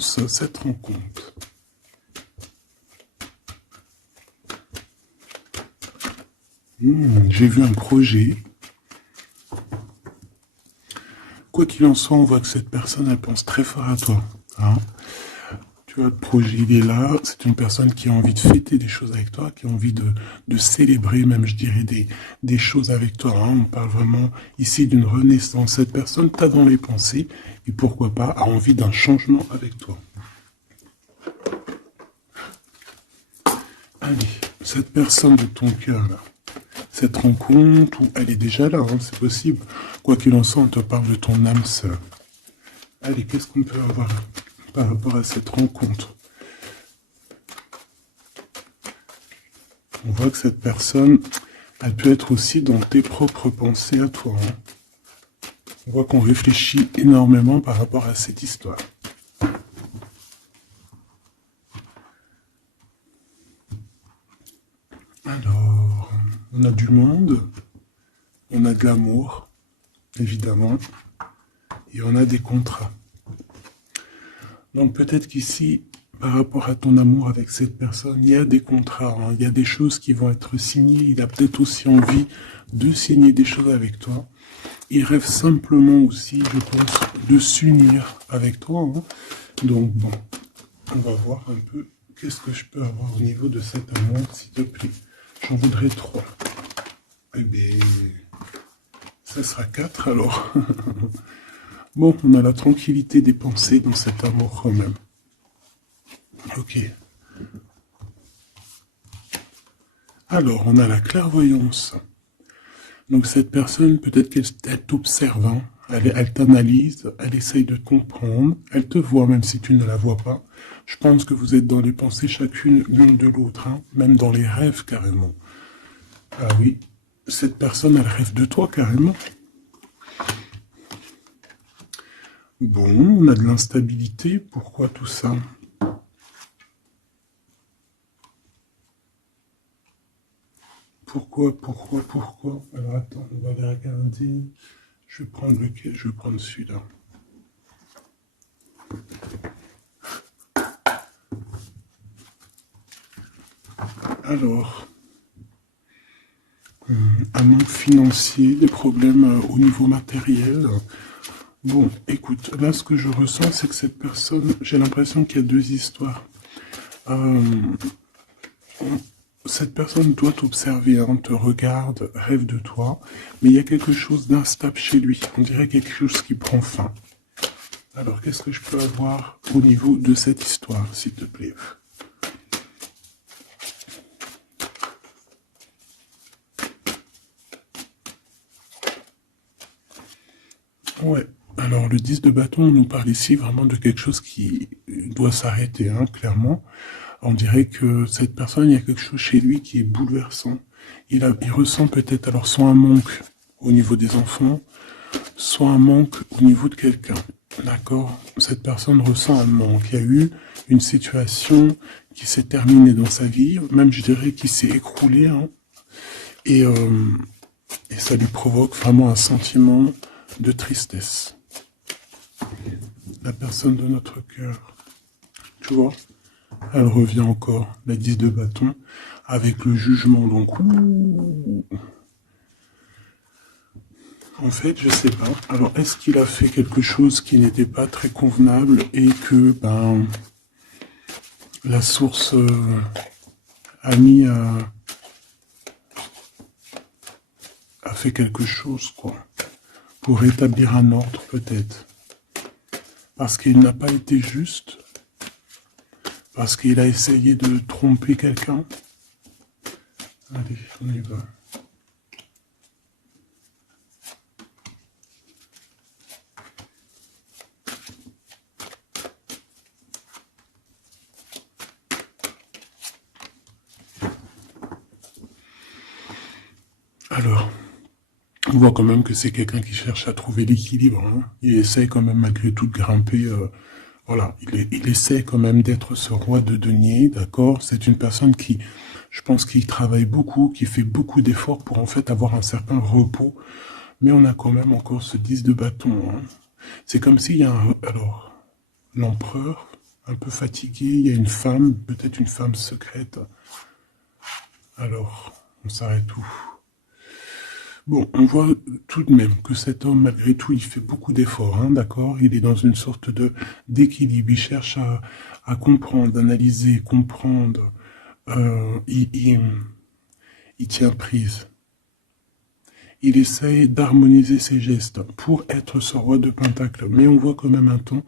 pense cette rencontre? J'ai vu un projet. Quoi qu'il en soit, on voit que cette personne, elle pense très fort à toi. Hein. Tu vois, le projet, il est là. C'est une personne qui a envie de fêter des choses avec toi, qui a envie de célébrer même, je dirais, des choses avec toi. Hein. On parle vraiment ici d'une renaissance. Cette personne t'a dans les pensées et pourquoi pas a envie d'un changement avec toi. Allez, cette personne de ton cœur, là, cette rencontre, où elle est déjà là, hein, c'est possible. Quoi qu'il en soit, on te parle de ton âme sœur. Allez, qu'est-ce qu'on peut avoir par rapport à cette rencontre? On voit que cette personne, elle peut être aussi dans tes propres pensées à toi. Hein. On voit qu'on réfléchit énormément par rapport à cette histoire. Alors, on a du monde, on a de l'amour, évidemment, et on a des contrats. Donc peut-être qu'ici, par rapport à ton amour avec cette personne, il y a des contrats, hein, il y a des choses qui vont être signées, il a peut-être aussi envie de signer des choses avec toi. Il rêve simplement aussi, je pense, de s'unir avec toi. Hein. Donc bon, on va voir un peu qu'est-ce que je peux avoir au niveau de cet amour, s'il te plaît. J'en voudrais 3. Eh bien, ça sera 4 alors. Bon, on a la tranquillité des pensées dans cet amour quand même. Ok. Alors, on a la clairvoyance. Donc cette personne, peut-être qu'elle t'observe, hein. Elle t'analyse, elle essaye de te comprendre, elle te voit même si tu ne la vois pas. Je pense que vous êtes dans les pensées chacune l'une de l'autre, hein, même dans les rêves carrément. Ah oui, cette personne, elle rêve de toi carrément. Bon, on a de l'instabilité, pourquoi tout ça? Pourquoi? Alors attends, on va les regarder. Je vais prendre lequel? Je vais prendre celui-là. Alors, un manque financier, des problèmes au niveau matériel. Bon, écoute, là ce que je ressens, c'est que cette personne, j'ai l'impression qu'il y a 2 histoires. Cette personne doit t'observer, hein, te regarde, rêve de toi, mais il y a quelque chose d'instable chez lui. On dirait quelque chose qui prend fin. Alors, qu'est-ce que je peux avoir au niveau de cette histoire, s'il te plaît? Ouais. Alors, le 10 de bâton nous parle ici vraiment de quelque chose qui doit s'arrêter, hein, clairement. On dirait que cette personne, il y a quelque chose chez lui qui est bouleversant. Il ressent peut-être alors soit un manque au niveau des enfants, soit un manque au niveau de quelqu'un. D'accord? Cette personne ressent un manque. Il y a eu une situation qui s'est terminée dans sa vie, même je dirais qui s'est écroulée, hein, et ça lui provoque vraiment un sentiment de tristesse. La personne de notre cœur, tu vois, elle revient encore, la 10 de bâton, avec le jugement. Donc, en fait, je sais pas. Alors, est-ce qu'il a fait quelque chose qui n'était pas très convenable et que, ben, la source a fait quelque chose, quoi, pour rétablir un ordre, peut-être. Parce qu'il n'a pas été juste, parce qu'il a essayé de tromper quelqu'un. Allez, on y va. Alors, on voit quand même que c'est quelqu'un qui cherche à trouver l'équilibre. Hein. Il essaie quand même malgré tout de grimper. Voilà, il essaie quand même d'être ce roi de denier, d'accord? C'est une personne qui, je pense, qui travaille beaucoup, qui fait beaucoup d'efforts pour en fait avoir un certain repos. Mais on a quand même encore ce 10 de bâton. Hein. C'est comme s'il y a un... Alors, l'empereur, un peu fatigué. Il y a une femme, peut-être une femme secrète. Alors, on s'arrête où? Bon, on voit tout de même que cet homme, malgré tout, il fait beaucoup d'efforts, hein, d'accord? Il est dans une sorte d'équilibre. Il cherche à comprendre, analyser, comprendre. Il tient prise. Il essaye d'harmoniser ses gestes pour être ce roi de Pentacle. Mais on voit quand même un temps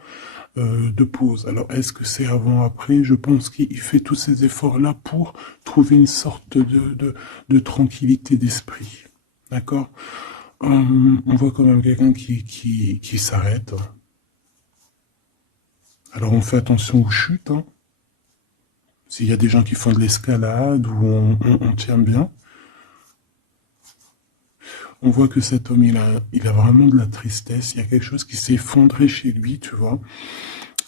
de pause. Alors, est-ce que c'est avant, après? Je pense qu'il fait tous ces efforts-là pour trouver une sorte de tranquillité d'esprit. D'accord? On voit quand même quelqu'un qui s'arrête. Alors, on fait attention aux chutes. Hein. S'il y a des gens qui font de l'escalade ou on tient bien. On voit que cet homme, il a vraiment de la tristesse. Il y a quelque chose qui s'est effondré chez lui, tu vois.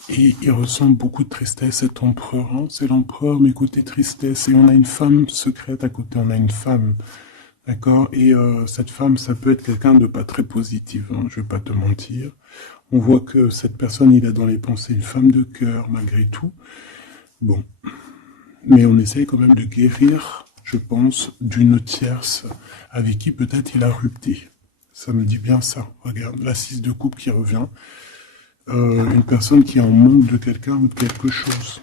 Et il ressent beaucoup de tristesse, cet empereur. Hein. C'est l'empereur, mais côté tristesse. Et on a une femme secrète à côté. On a une femme. D'accord? Et cette femme, ça peut être quelqu'un de pas très positif, hein, je vais pas te mentir. On voit que cette personne, il a dans les pensées une femme de cœur, malgré tout. Bon. Mais on essaye quand même de guérir, je pense, d'une tierce avec qui peut-être il a rupté. Ça me dit bien ça. Regarde, la 6 de coupe qui revient. Une personne qui est en manque de quelqu'un ou de quelque chose.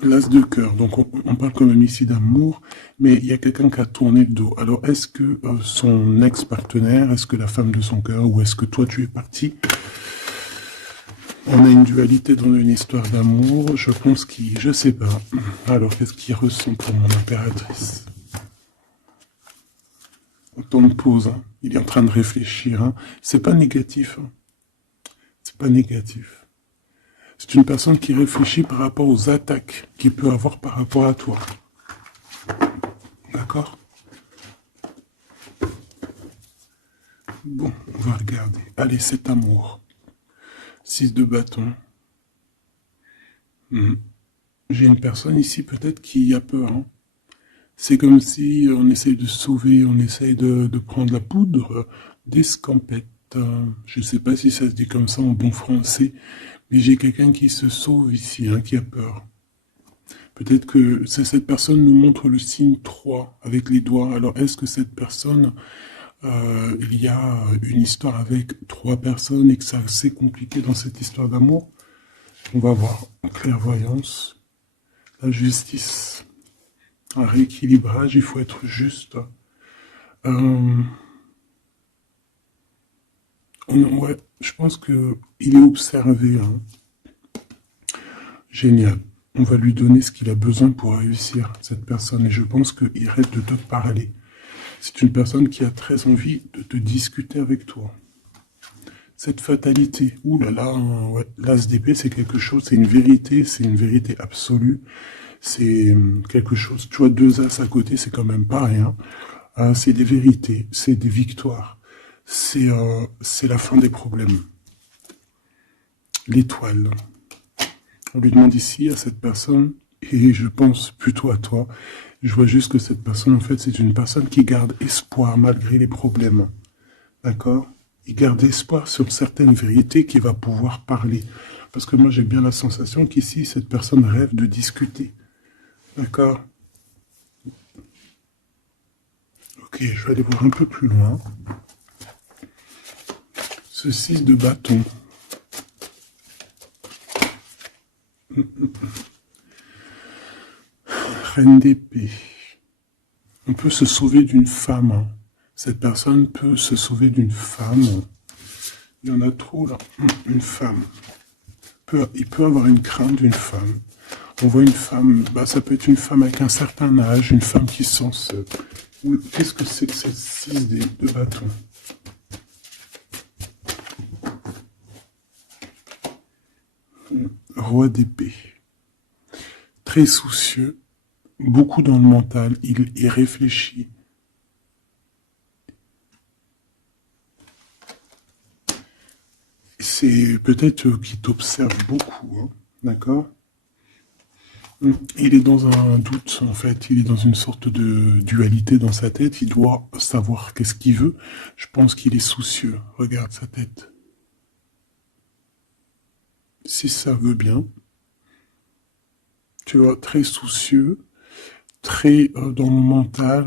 L'as de cœur, donc on parle quand même ici d'amour, mais il y a quelqu'un qui a tourné le dos. Alors est-ce que son ex-partenaire, est-ce que la femme de son cœur, ou est-ce que toi tu es parti? On a une dualité dans une histoire d'amour, je pense qu'il, je sais pas. Alors qu'est-ce qu'il ressent pour mon impératrice? Autant de pause, hein. Il est en train de réfléchir, hein. C'est pas négatif, hein. C'est pas négatif. C'est une personne qui réfléchit par rapport aux attaques qu'il peut avoir par rapport à toi. D'accord? Bon, on va regarder. Allez, cet amour. 6 de bâton. J'ai une personne ici peut-être qui a peur. Hein. C'est comme si on essaye de sauver, on essaye de prendre la poudre d'escampette. Je ne sais pas si ça se dit comme ça en bon français, mais j'ai quelqu'un qui se sauve ici, hein, qui a peur. Peut-être que cette personne nous montre le signe 3 avec les doigts. Alors, est-ce que cette personne, il y a une histoire avec 3 personnes et que c'est assez compliqué dans cette histoire d'amour? On va voir. Clairvoyance, la justice, un rééquilibrage, il faut être juste. Ouais, je pense qu'il est observé. Hein. Génial. On va lui donner ce qu'il a besoin pour réussir, cette personne. Et je pense qu'il rêve de te parler. C'est une personne qui a très envie de te discuter avec toi. Cette fatalité, ouh là là, ouais, l'as d'épée, c'est quelque chose, c'est une vérité absolue. C'est quelque chose, tu vois, 2 as à côté, c'est quand même pas rien. C'est des vérités, c'est des victoires. C'est la fin des problèmes. L'étoile. On lui demande ici à cette personne, et je pense plutôt à toi, je vois juste que cette personne, en fait, c'est une personne qui garde espoir malgré les problèmes. D'accord? Il garde espoir sur certaines vérités qu'il va pouvoir parler. Parce que moi, j'ai bien la sensation qu'ici, cette personne rêve de discuter. D'accord? Ok, je vais aller voir un peu plus loin. Ce 6 de bâton. Reine d'épée. On peut se sauver d'une femme. Hein. Cette personne peut se sauver d'une femme. Il y en a trop là. Une femme. Il peut avoir une crainte d'une femme. On voit une femme, bah, ça peut être une femme avec un certain âge, une femme qui sent seule. Qu'est-ce que c'est que cette 6 de bâton? Roi d'épée. Très soucieux, beaucoup dans le mental, il réfléchit. C'est peut-être qu'il t'observe beaucoup, hein, d'accord? Il est dans un doute, en fait. Il est dans une sorte de dualité dans sa tête. Il doit savoir qu'est-ce qu'il veut. Je pense qu'il est soucieux. Regarde sa tête. Si ça veut bien, tu vois, très soucieux, très dans le mental.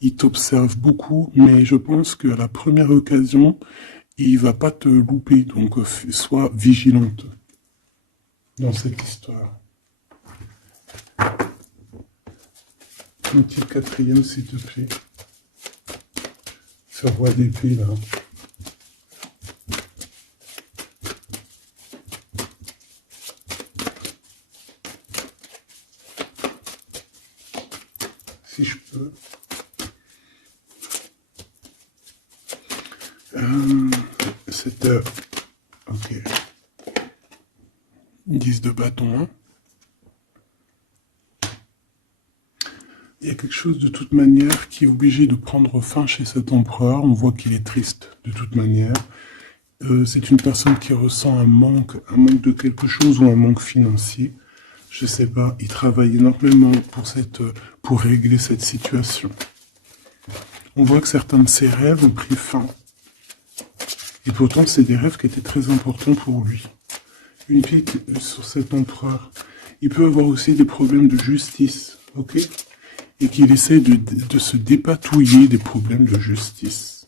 Il t'observe beaucoup, mais je pense qu'à la première occasion, il va pas te louper. Donc, sois vigilante dans cette histoire. Un petit quatrième, s'il te plaît. Ce roi d'épée, là. Si je peux. 7 heures. Ok. 10 de bâton. Hein. Il y a quelque chose de toute manière qui est obligé de prendre fin chez cet empereur. On voit qu'il est triste de toute manière. C'est une personne qui ressent un manque de quelque chose ou un manque financier. Je sais pas, il travaille énormément pour régler cette situation. On voit que certains de ses rêves ont pris fin. Et pourtant, c'est des rêves qui étaient très importants pour lui. Une pique sur cet empereur. Il peut avoir aussi des problèmes de justice, ok? Et qu'il essaie de se dépatouiller des problèmes de justice.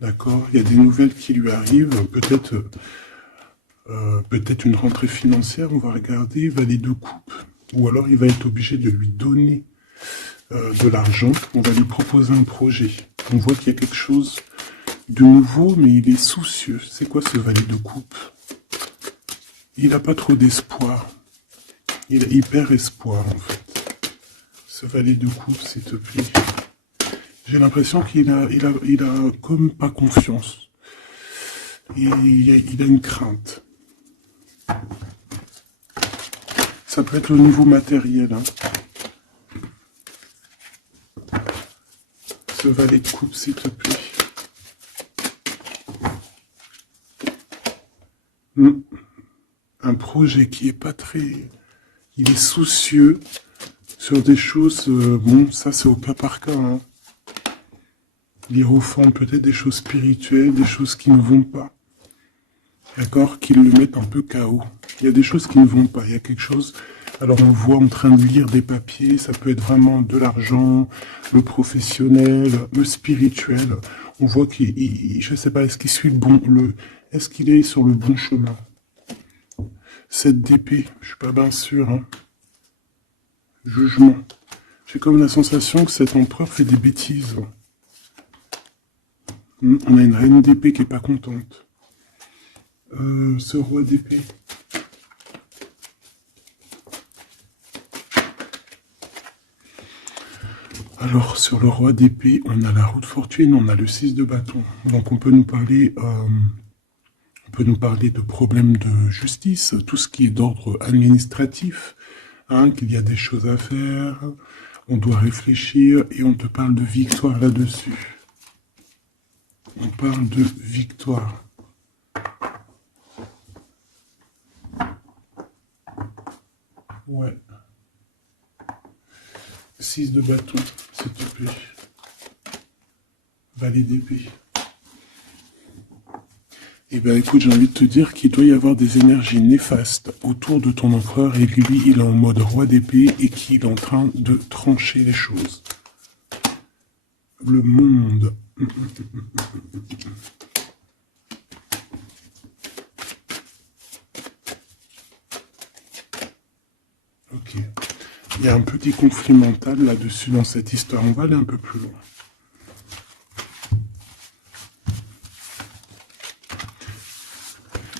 D'accord, il y a des nouvelles qui lui arrivent, peut-être une rentrée financière, on va regarder, valet de coupe. Ou alors il va être obligé de lui donner de l'argent, on va lui proposer un projet. On voit qu'il y a quelque chose de nouveau, mais il est soucieux. C'est quoi ce valet de coupe? Il n'a pas trop d'espoir. Il a hyper espoir, en fait. Ce valet de coupe, s'il te plaît. J'ai l'impression qu'il a comme pas confiance. Il a une crainte. Ça peut être le nouveau matériel. Hein. Ce valet de coupe, s'il te plaît. Un projet qui est pas très... Il est soucieux sur des choses... bon, ça c'est au cas par cas. Hein. L'hiérophant, peut-être des choses spirituelles, des choses qui ne vont pas. D'accord? Qui le mettent un peu KO. Il y a des choses qui ne vont pas. Il y a quelque chose... Alors on le voit en train de lire des papiers. Ça peut être vraiment de l'argent, le professionnel, le spirituel. On voit qu'il... Je sais pas, est-ce qu'il suit le bon... Est-ce qu'il est sur le bon chemin? Cette d'épée, je suis pas bien sûr. Hein. Jugement. J'ai comme la sensation que cet empereur fait des bêtises. On a une reine d'épée qui est pas contente. Ce roi d'épée. Alors, sur le roi d'épée, on a la roue de fortune, on a le 6 de bâton. Donc, on peut nous parler de problèmes de justice, tout ce qui est d'ordre administratif, hein, qu'il y a des choses à faire, on doit réfléchir et on te parle de victoire là-dessus. On parle de victoire. Ouais. 6 de bâton, s'il te plaît. Valet d'épée. Eh bien, écoute, j'ai envie de te dire qu'il doit y avoir des énergies néfastes autour de ton empereur et lui, il est en mode roi d'épée et qu'il est en train de trancher les choses. Le monde. Ok. Il y a un petit conflit mental là-dessus dans cette histoire. On va aller un peu plus loin.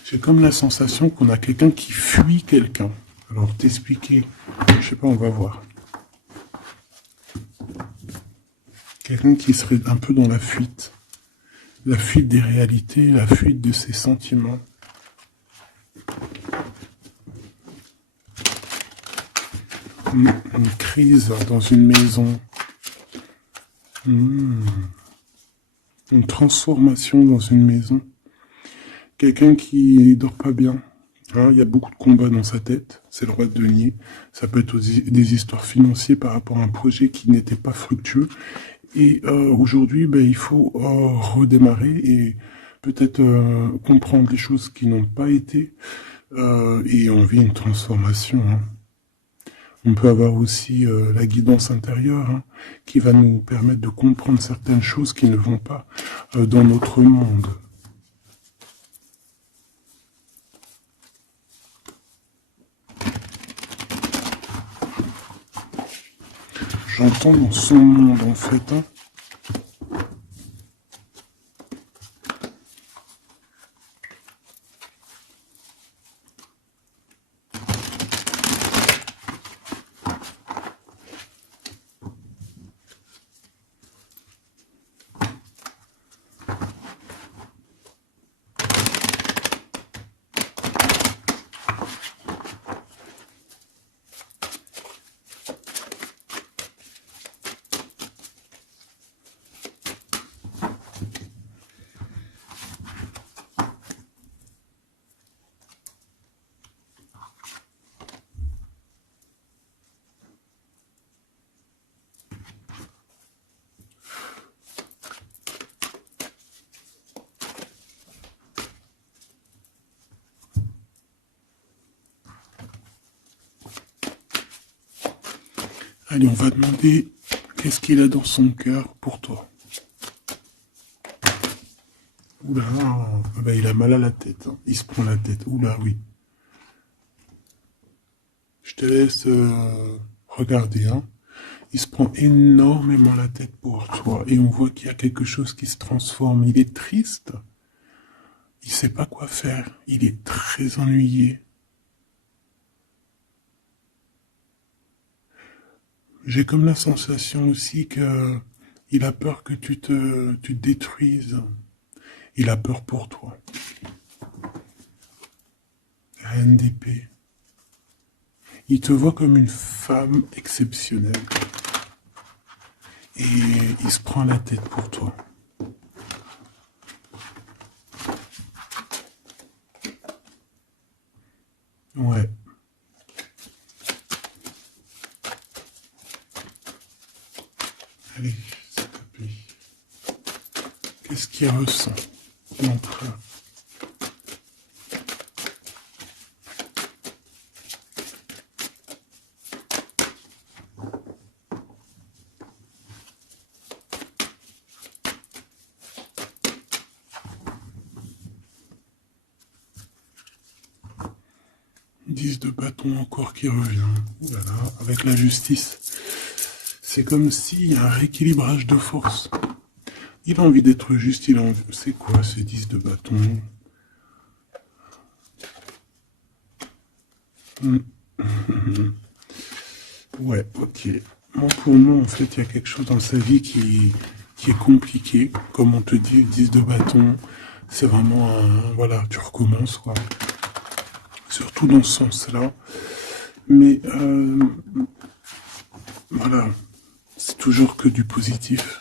J'ai comme la sensation qu'on a quelqu'un qui fuit quelqu'un. Alors, t'expliquer, je sais pas, on va voir. Quelqu'un qui serait un peu dans la fuite. La fuite des réalités, la fuite de ses sentiments. Une crise dans une maison. Une transformation dans une maison. Quelqu'un qui dort pas bien. Hein, il y a beaucoup de combats dans sa tête. C'est le roi de denier. Ça peut être aussi des histoires financières par rapport à un projet qui n'était pas fructueux. Et aujourd'hui, ben, il faut redémarrer et peut-être comprendre les choses qui n'ont pas été. Et on vit une transformation. Hein. On peut avoir aussi la guidance intérieure hein, qui va nous permettre de comprendre certaines choses qui ne vont pas dans notre monde. J'entends dans son monde en fait. Hein. Allez, on va demander qu'est-ce qu'il a dans son cœur pour toi. Oula, ah bah, il a mal à la tête. Hein. Il se prend la tête. Oula, oui. Je te laisse regarder. Hein. Il se prend énormément la tête pour toi. Et on voit qu'il y a quelque chose qui se transforme. Il est triste. Il sait pas quoi faire. Il est très ennuyé. J'ai comme la sensation aussi que il a peur que tu te détruises. Il a peur pour toi. Reine d'épée. Il te voit comme une femme exceptionnelle. Et il se prend la tête pour toi. Ouais. Allez, s'il te plaît. Qu'est-ce qu'il ressent entre eux? Dix de bâton encore qui revient. Ouh là là, avec la justice. C'est comme s'il y a un rééquilibrage de force. Il a envie d'être juste, il a envie... C'est quoi ce 10 de bâton? Ouais, ok. Moi, pour moi, en fait, il y a quelque chose dans sa vie qui est compliqué. Comme on te dit, 10 de bâton, c'est vraiment un... Voilà, tu recommences, quoi. Surtout dans ce sens-là. Mais, voilà, c'est toujours que du positif.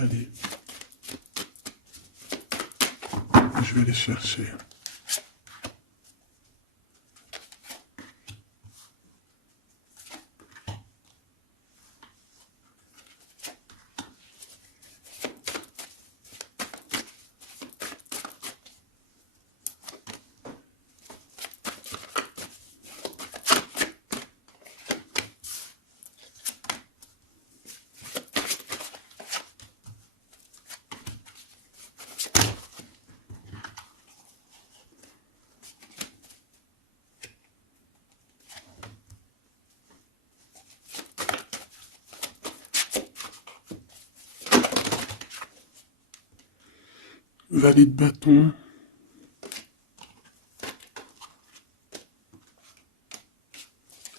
Allez. Je vais aller chercher. Valet de bâton.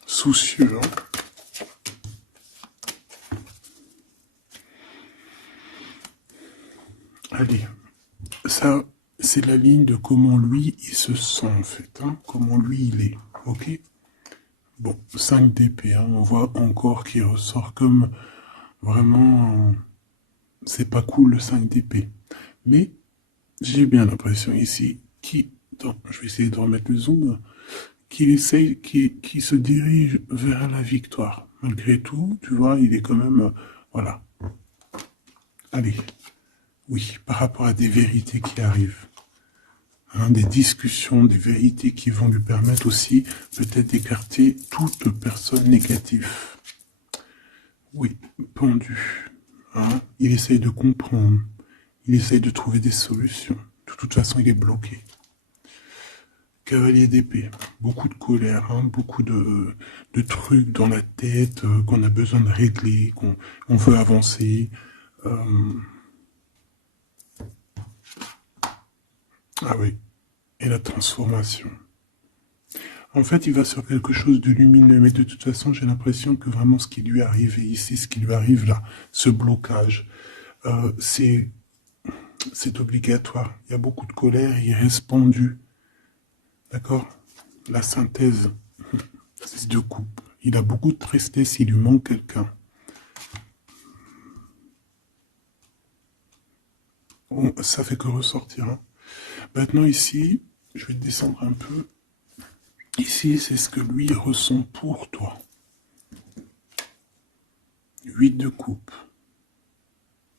Soucieux. Hein. Allez. Ça, c'est la ligne de comment lui, il se sent, en fait. Hein, comment lui, il est. Ok? Bon, 5 d'épée. Hein, on voit encore qu'il ressort comme vraiment... c'est pas cool, le 5 d'épée. Mais j'ai bien l'impression ici je vais essayer de remettre le zoom, qui se dirige vers la victoire. Malgré tout, tu vois, il est quand même, voilà. Allez, oui, par rapport à des vérités qui arrivent. Hein, des discussions, des vérités qui vont lui permettre aussi peut-être d'écarter toute personne négative. Oui, pendu. Hein, il essaye de comprendre. Il essaye de trouver des solutions. De toute façon, il est bloqué. Cavalier d'épée. Beaucoup de colère, hein, beaucoup de trucs dans la tête qu'on a besoin de régler, qu'on veut avancer. Ah oui. Et la transformation. En fait, il va sur quelque chose de lumineux, mais de toute façon, j'ai l'impression que vraiment ce qui lui arrive ici, ce qui lui arrive là, ce blocage, c'est obligatoire. Il y a beaucoup de colère, il reste pendu. D'accord? La synthèse, c'est de coupe. Il a beaucoup de tristesse, il lui manque quelqu'un. Ça fait que ressortir. Hein. Maintenant ici, je vais descendre un peu. Ici, c'est ce que lui ressent pour toi. 8 de coupe.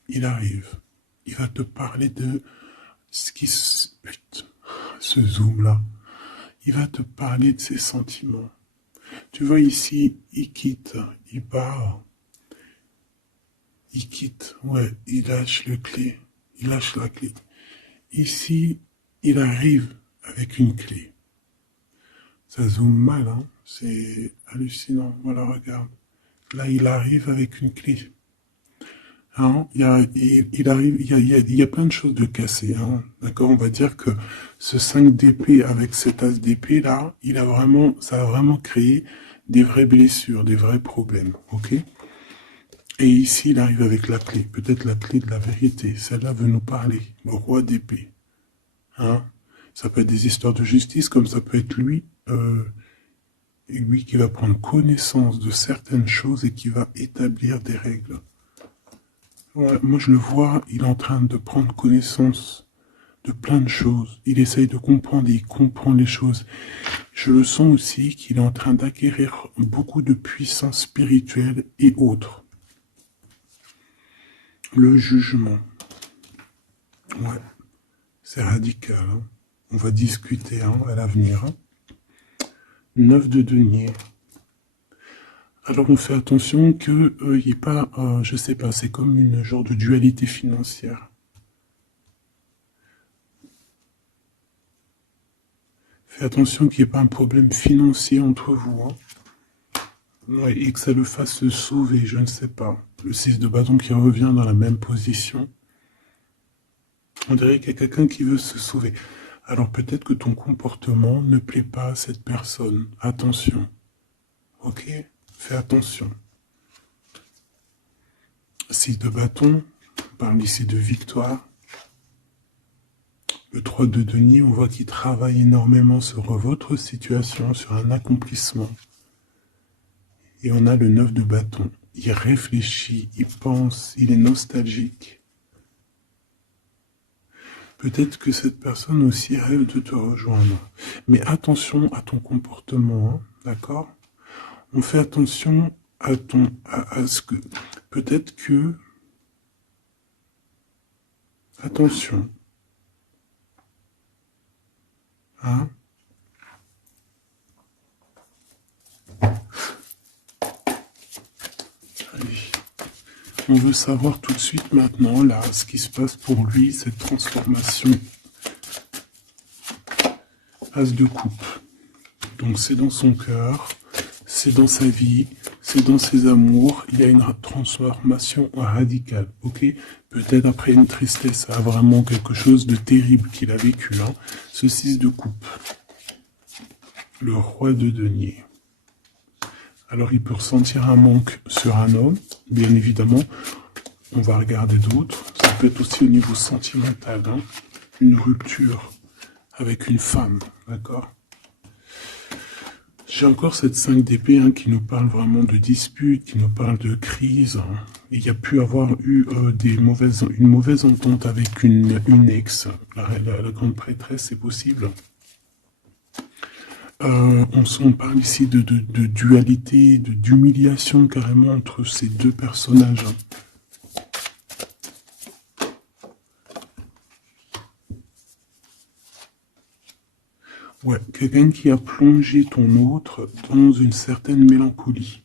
Il arrive. Il va te parler de ce qui se... Ce zoom-là. Il va te parler de ses sentiments. Tu vois ici, il quitte, il part. Il quitte, ouais, il lâche le clé. Il lâche la clé. Ici, il arrive avec une clé. Ça zoome mal, hein. C'est hallucinant. Voilà, regarde. Là, il arrive avec une clé. Hein, il y a plein de choses de cassées. Hein. D'accord, on va dire que ce 5 d'épée avec cet as d'épée là, ça a vraiment créé des vraies blessures, des vrais problèmes. Ok. Et ici, il arrive avec la clé, peut-être la clé de la vérité. Celle-là veut nous parler. Le roi d'épée. Hein, ça peut être des histoires de justice, comme ça peut être lui qui va prendre connaissance de certaines choses et qui va établir des règles. Ouais, moi, je le vois, il est en train de prendre connaissance de plein de choses. Il essaye de comprendre et il comprend les choses. Je le sens aussi qu'il est en train d'acquérir beaucoup de puissance spirituelle et autres. Le jugement. Ouais, c'est radical. Hein. On va discuter hein, à l'avenir. Hein. 9 de denier. Alors on fait attention qu'il n'y ait pas, je sais pas, c'est comme une genre de dualité financière. Fais attention qu'il n'y ait pas un problème financier entre vous. Hein. Ouais, et que ça le fasse se sauver, je ne sais pas. Le 6 de bâton qui revient dans la même position. On dirait qu'il y a quelqu'un qui veut se sauver. Alors peut-être que ton comportement ne plaît pas à cette personne. Attention. Ok ? Fais attention. 6 de bâton, on parle ici de victoire. Le 3 de denier, on voit qu'il travaille énormément sur votre situation, sur un accomplissement. Et on a le 9 de bâton. Il réfléchit, il pense, il est nostalgique. Peut-être que cette personne aussi rêve de te rejoindre. Mais attention à ton comportement, hein, d'accord ? On fait attention à ce que... Peut-être que... Attention. Hein ? Allez. On veut savoir tout de suite maintenant, là, ce qui se passe pour lui, cette transformation. As de coupe. Donc c'est dans son cœur, c'est dans sa vie, c'est dans ses amours, il y a une transformation radicale, ok ? Peut-être après une tristesse, ça a vraiment quelque chose de terrible qu'il a vécu, hein. Ce 6 de coupe. Le roi de denier. Alors il peut ressentir un manque sur un homme, bien évidemment, on va regarder d'autres. Ça peut être aussi au niveau sentimental, hein, une rupture avec une femme, d'accord ? J'ai encore cette 5 d'épée hein, qui nous parle vraiment de dispute, qui nous parle de crise, hein, Il y a pu avoir eu une mauvaise entente avec une ex, la grande prêtresse, c'est possible. On parle ici de dualité, d'humiliation carrément entre ces deux personnages. Ouais, quelqu'un qui a plongé ton autre dans une certaine mélancolie.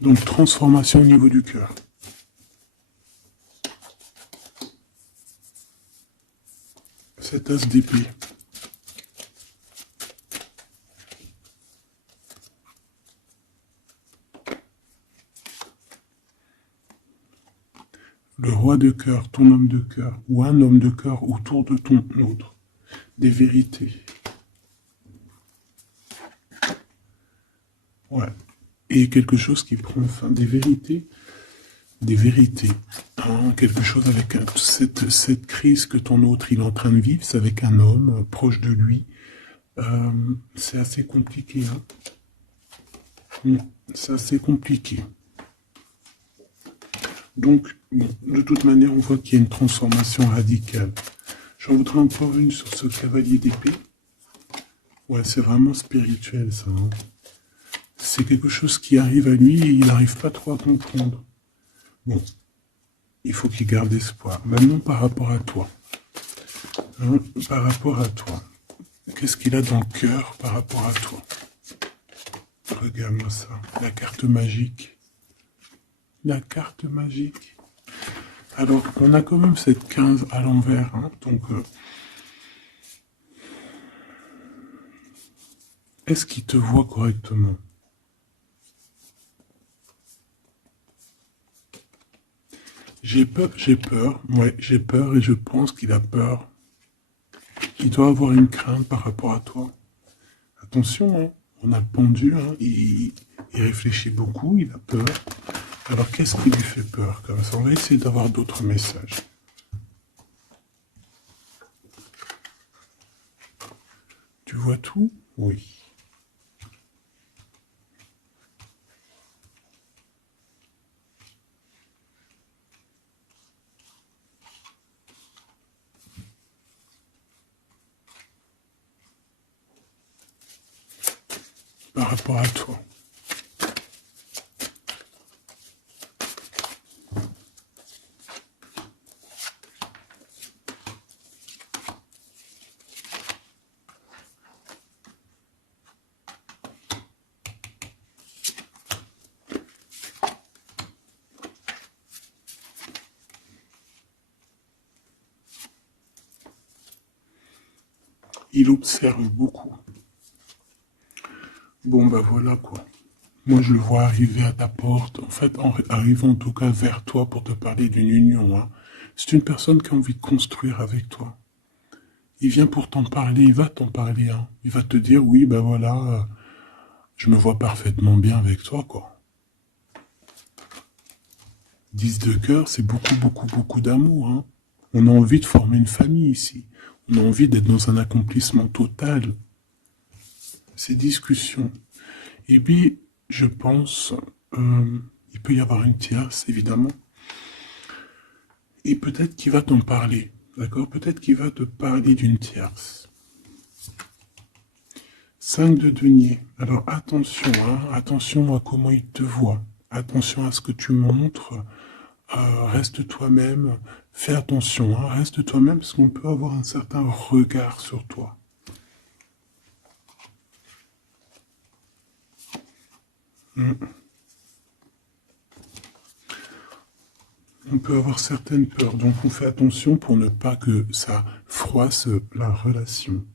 Donc, transformation au niveau du cœur. Cet as d'épée. Le roi de cœur, ton homme de cœur, ou un homme de cœur autour de ton autre. Des vérités. Ouais. Et quelque chose qui prend fin. Des vérités. Des vérités. Hein, quelque chose avec cette crise que ton autre il est en train de vivre, c'est avec un homme proche de lui. C'est assez compliqué. Hein. C'est assez compliqué. Donc, bon, de toute manière, on voit qu'il y a une transformation radicale. J'en voudrais encore une sur ce cavalier d'épée. Ouais, c'est vraiment spirituel, ça. Hein. C'est quelque chose qui arrive à lui et il n'arrive pas trop à comprendre. Bon, il faut qu'il garde espoir. Maintenant, par rapport à toi. Hein, par rapport à toi. Qu'est-ce qu'il a dans le cœur par rapport à toi? Regarde-moi ça. La carte magique. La carte magique. Alors, on a quand même cette 15 à l'envers. Hein, donc, est-ce qu'il te voit correctement? J'ai peur, ouais, j'ai peur et je pense qu'il a peur. Il doit avoir une crainte par rapport à toi. Attention, hein, on a le pendu, hein, il réfléchit beaucoup, il a peur. Alors qu'est-ce qui lui fait peur comme ça? On va essayer d'avoir d'autres messages. Tu vois tout? Oui. Par rapport à toi. Il observe beaucoup. Bon, bah voilà quoi. Moi, je le vois arriver à ta porte. En fait, arrivant en tout cas vers toi pour te parler d'une union. Hein. C'est une personne qui a envie de construire avec toi. Il vient pour t'en parler, il va t'en parler. Hein. Il va te dire, oui, ben voilà, je me vois parfaitement bien avec toi, quoi. 10 de cœur, c'est beaucoup, beaucoup, beaucoup d'amour. Hein. On a envie de former une famille ici. On a envie d'être dans un accomplissement total. Ces discussions. Et puis, je pense, il peut y avoir une tierce, évidemment. Et peut-être qu'il va t'en parler. D'accord? Peut-être qu'il va te parler d'une tierce. 5 de denier. Alors attention, hein, attention à comment il te voit. Attention à ce que tu montres. Reste toi-même. Fais attention, hein, reste toi-même parce qu'on peut avoir un certain regard sur toi. On peut avoir certaines peurs, donc on fait attention pour ne pas que ça froisse la relation.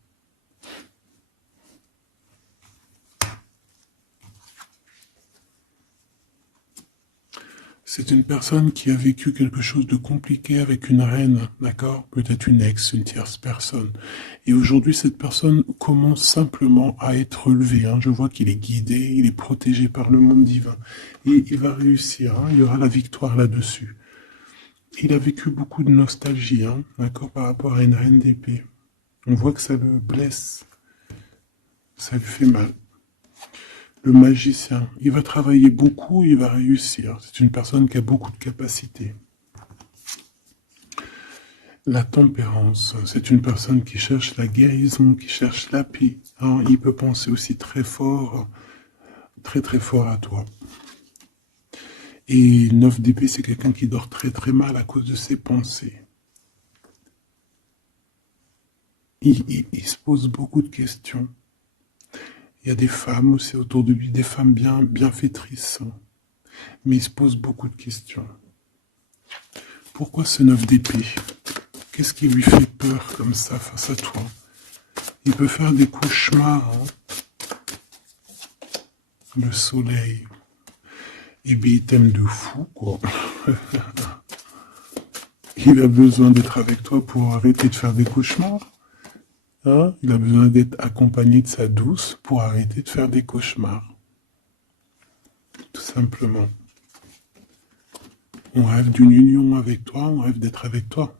C'est une personne qui a vécu quelque chose de compliqué avec une reine, d'accord? Peut-être une ex, une tierce personne. Et aujourd'hui, cette personne commence simplement à être relevée. Hein. Je vois qu'il est guidé, il est protégé par le monde divin. Et il va réussir, hein. Il y aura la victoire là-dessus. Il a vécu beaucoup de nostalgie, hein, d'accord, par rapport à une reine d'épée. On voit que ça le blesse. Ça lui fait mal. Le magicien, il va travailler beaucoup, il va réussir. C'est une personne qui a beaucoup de capacités. La tempérance, c'est une personne qui cherche la guérison, qui cherche la paix. Alors, il peut penser aussi très fort, très très fort à toi. Et 9 d'épée, c'est quelqu'un qui dort très très mal à cause de ses pensées. Il se pose beaucoup de questions. Il y a des femmes aussi autour de lui, des femmes bienfaitrices. Mais il se pose beaucoup de questions. Pourquoi ce 9 d'épée? Qu'est-ce qui lui fait peur comme ça face à toi? Il peut faire des cauchemars. Le soleil. Eh bien, il t'aime de fou, quoi. Il a besoin d'être avec toi pour arrêter de faire des cauchemars. Hein? Il a besoin d'être accompagné de sa douce pour arrêter de faire des cauchemars. Tout simplement. On rêve d'une union avec toi, on rêve d'être avec toi.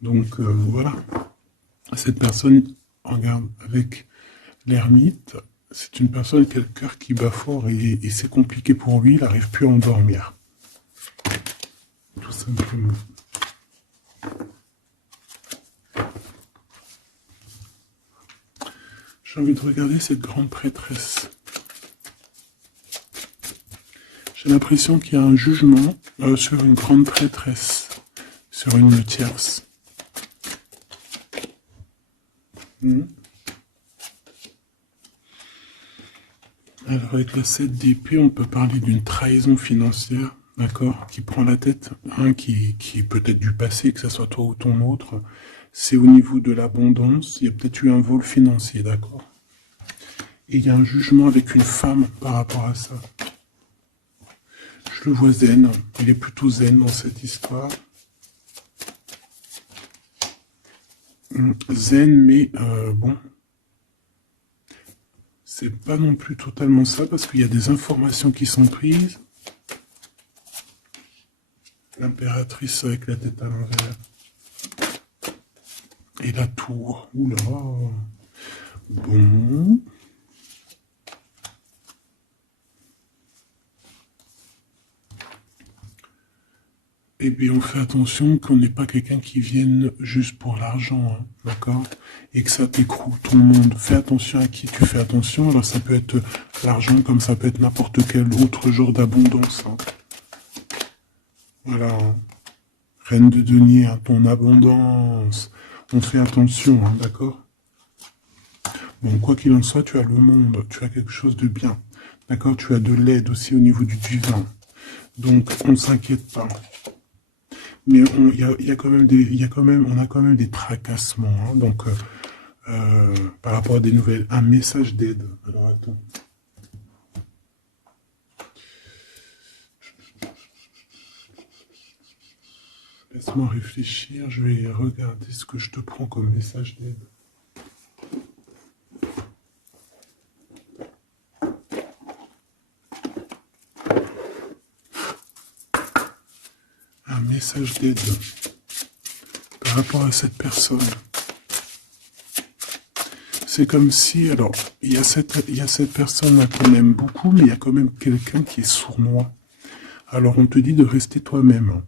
Donc voilà. Cette personne, regarde, avec l'ermite, c'est une personne qui a le cœur qui bat fort et c'est compliqué pour lui, il n'arrive plus à endormir. Tout simplement. J'ai envie de regarder cette grande prêtresse. J'ai l'impression qu'il y a un jugement sur une grande prêtresse, sur une tierce. Alors avec la 7 d'épée, on peut parler d'une trahison financière, d'accord, qui prend la tête, hein, qui est peut-être du passé, que ce soit toi ou ton autre. C'est au niveau de l'abondance, il y a peut-être eu un vol financier, d'accord. Et il y a un jugement avec une femme par rapport à ça. Je le vois zen, il est plutôt zen dans cette histoire. Zen, mais bon, c'est pas non plus totalement ça, parce qu'il y a des informations qui sont prises. L'impératrice avec la tête à l'envers. Et la tour, oula. Bon. Et bien on fait attention qu'on n'ait pas quelqu'un qui vienne juste pour l'argent, hein, d'accord? Et que ça t'écroule tout le monde. Fais attention à qui tu fais attention. Alors ça peut être l'argent comme ça peut être n'importe quel autre genre d'abondance. Hein. Voilà. Hein. Reine de denier, hein, ton abondance. On fait attention, hein, d'accord? Bon, quoi qu'il en soit, tu as le monde. Tu as quelque chose de bien. D'accord? Tu as de l'aide aussi au niveau du divin. Donc on ne s'inquiète pas. Mais on a quand même des tracassements. Hein, donc, par rapport à des nouvelles, un message d'aide. Alors, attends. Laisse-moi réfléchir. Je vais regarder ce que je te prends comme message d'aide. Un message d'aide par rapport à cette personne. C'est comme si, alors, il y a cette personne-là qu'on aime beaucoup, mais il y a quand même quelqu'un qui est sournois. Alors, on te dit de rester toi-même.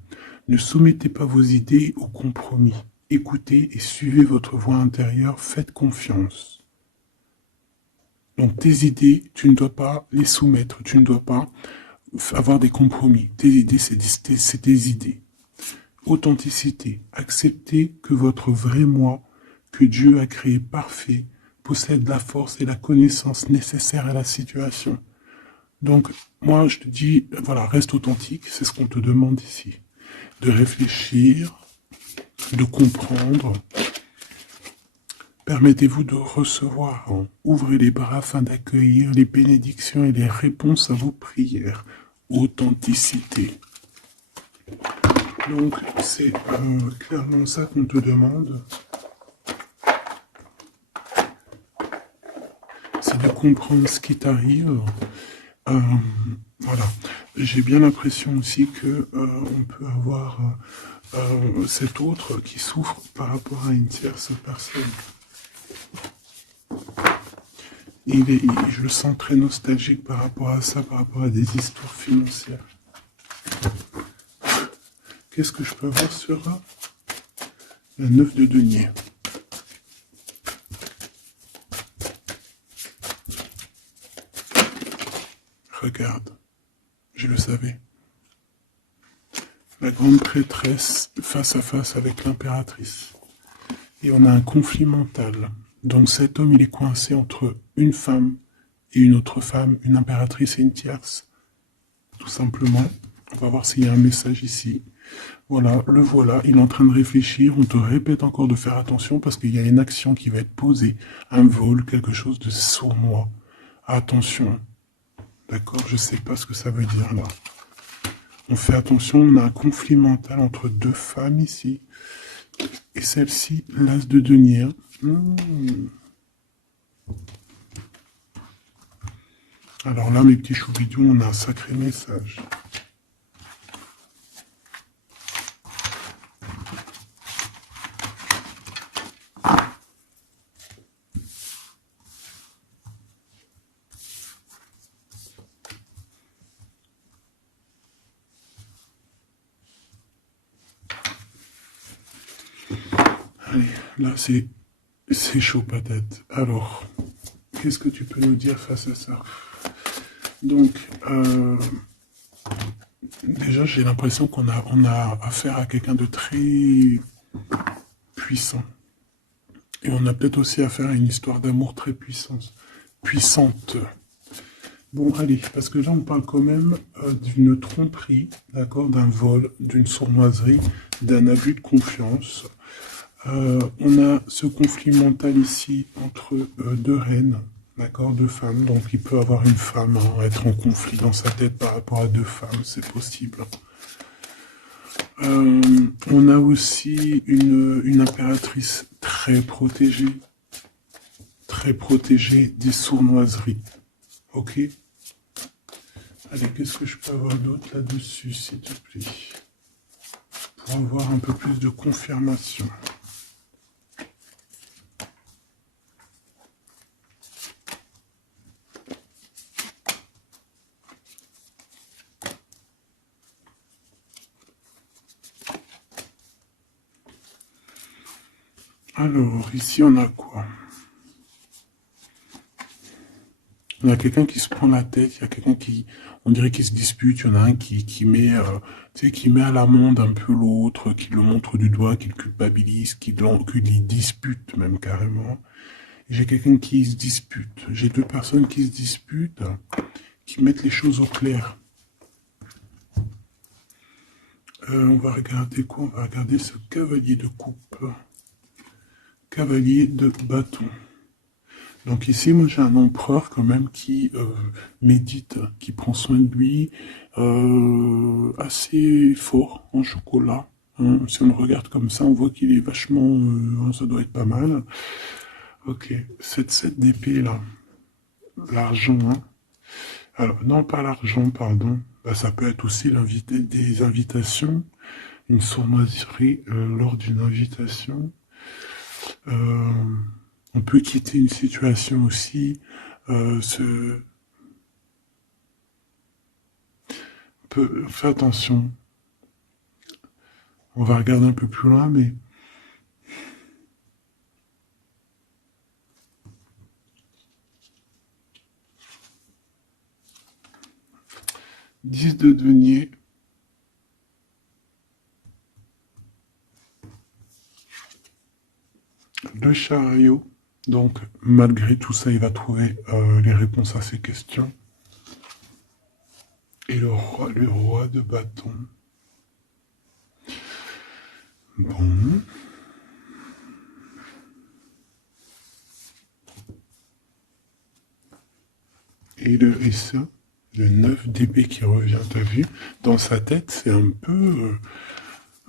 Ne soumettez pas vos idées au compromis. Écoutez et suivez votre voix intérieure, faites confiance. Donc, tes idées, tu ne dois pas les soumettre, tu ne dois pas avoir des compromis. Tes idées, c'est tes idées. Authenticité. Acceptez que votre vrai moi, que Dieu a créé parfait, possède la force et la connaissance nécessaires à la situation. Donc, moi, je te dis, voilà, reste authentique, c'est ce qu'on te demande ici. De réfléchir, de comprendre. Permettez-vous de recevoir. Hein. Ouvrez les bras afin d'accueillir les bénédictions et les réponses à vos prières. Authenticité. Donc, c'est clairement ça qu'on te demande. C'est de comprendre ce qui t'arrive. Voilà. J'ai bien l'impression aussi que on peut avoir cet autre qui souffre par rapport à une tierce personne. je le sens très nostalgique par rapport à ça, par rapport à des histoires financières. Qu'est-ce que je peux avoir sur la 9 de denier? Regarde, je le savais. La grande prêtresse face à face avec l'impératrice. Et on a un conflit mental. Donc cet homme, il est coincé entre une femme et une autre femme, une impératrice et une tierce. Tout simplement. On va voir s'il y a un message ici. Voilà, le voilà, il est en train de réfléchir. On te répète encore de faire attention parce qu'il y a une action qui va être posée. Un vol, quelque chose de sournois. Attention. D'accord, je sais pas ce que ça veut dire là. On fait attention, on a un conflit mental entre deux femmes ici. Et celle-ci, l'as de denier. Alors là, mes petits choubidous, on a un sacré message. Allez, là, c'est chaud patate. Alors, qu'est-ce que tu peux nous dire face à ça? Donc, déjà, j'ai l'impression qu'on a affaire à quelqu'un de très puissant. Et on a peut-être aussi affaire à une histoire d'amour très puissante. Bon, allez, parce que là, on parle quand même d'une tromperie, d'accord, d'un vol, d'une sournoiserie, d'un abus de confiance. On a ce conflit mental ici entre deux reines, d'accord, deux femmes. Donc, il peut avoir une femme, être en conflit dans sa tête par rapport à deux femmes, c'est possible. On a aussi une impératrice très protégée des sournoiseries. Ok? Allez, qu'est-ce que je peux avoir d'autre là-dessus, s'il te plaît? Pour avoir un peu plus de confirmation. Alors, ici, on a quoi? Il y a quelqu'un qui se prend la tête, il y a quelqu'un qui, on dirait qu'il se dispute, il y en a un qui met, qui met à l'amende un peu l'autre, qui le montre du doigt, qui le culpabilise, qui le dispute même carrément. J'ai quelqu'un qui se dispute, j'ai deux personnes qui se disputent, qui mettent les choses au clair. On va regarder quoi? On va regarder ce cavalier de coupe. Cavalier de bâton. Donc ici, moi j'ai un empereur quand même qui médite, qui prend soin de lui, assez fort en chocolat. Hein. Si on le regarde comme ça, on voit qu'il est vachement... ça doit être pas mal. Ok, cette 7 d'épée là, l'argent. Hein. Alors, non pas l'argent, pardon. Bah, ça peut être aussi des invitations, une sournoiserie lors d'une invitation. On peut quitter une situation aussi, faire attention. On va regarder un peu plus loin, mais « 10 de denier ». Le chariot. Donc, malgré tout ça, il va trouver les réponses à ses questions. Et le roi de bâton. Bon. Et ça, le 9 d'épée qui revient, t'as vu? Dans sa tête, c'est un peu...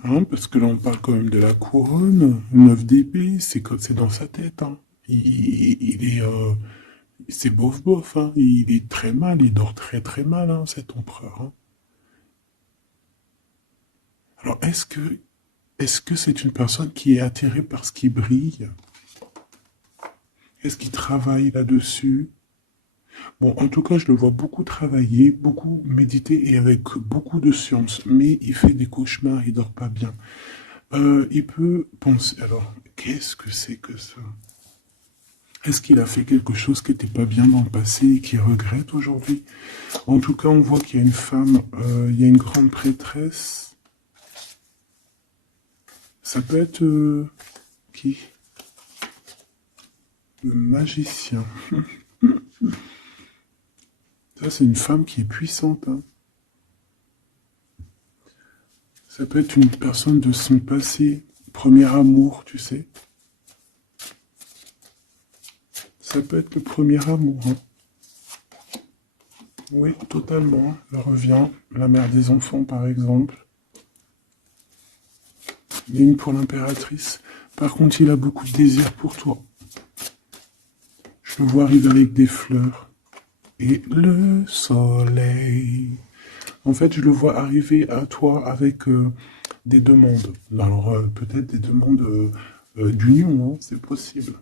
hein, parce que là, on parle quand même de la couronne. 9 d'épée, c'est dans sa tête. Hein. Il est... c'est bof, hein. Il est très mal, il dort très mal, hein, cet empereur. Hein. Alors, est-ce que c'est une personne qui est attirée par ce qui brille? Est-ce qu'il travaille là-dessus? Bon, en tout cas, je le vois beaucoup travailler, beaucoup méditer et avec beaucoup de science. Mais il fait des cauchemars, il dort pas bien. Il peut penser... Alors, qu'est-ce que c'est que ça? Est-ce qu'il a fait quelque chose qui n'était pas bien dans le passé et qu'il regrette aujourd'hui? En tout cas, on voit qu'il y a une femme, il y a une grande prêtresse. Ça peut être qui? Le magicien. Ça, c'est une femme qui est puissante, hein. Ça peut être une personne de son passé, premier amour, tu sais. Ça peut être le premier amour, hein. Oui, totalement. Elle revient. La mère des enfants, par exemple. Il y a une pour l'impératrice. Par contre, il a beaucoup de désir pour toi. Je le vois arriver avec des fleurs. Et le soleil. En fait, je le vois arriver à toi avec des demandes. Alors, peut-être des demandes d'union, hein, c'est possible.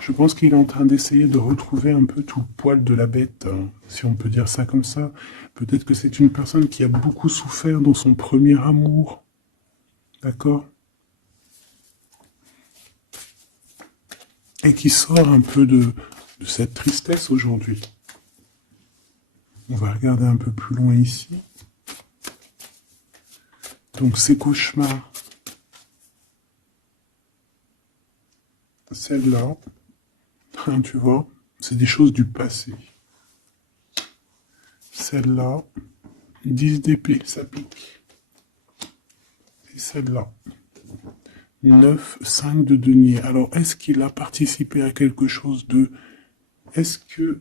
Je pense qu'il est en train d'essayer de retrouver un peu tout le poil de la bête, hein, si on peut dire ça comme ça. Peut-être que c'est une personne qui a beaucoup souffert dans son premier amour. D'accord? Et qui sort un peu de cette tristesse aujourd'hui. On va regarder un peu plus loin ici. Donc ces cauchemars, celle-là, hein, tu vois, c'est des choses du passé. Celle-là, 10 d'épée, ça pique. Et celle-là, 9, 5 de denier. Alors, est-ce qu'il a participé à quelque chose de... Est-ce que...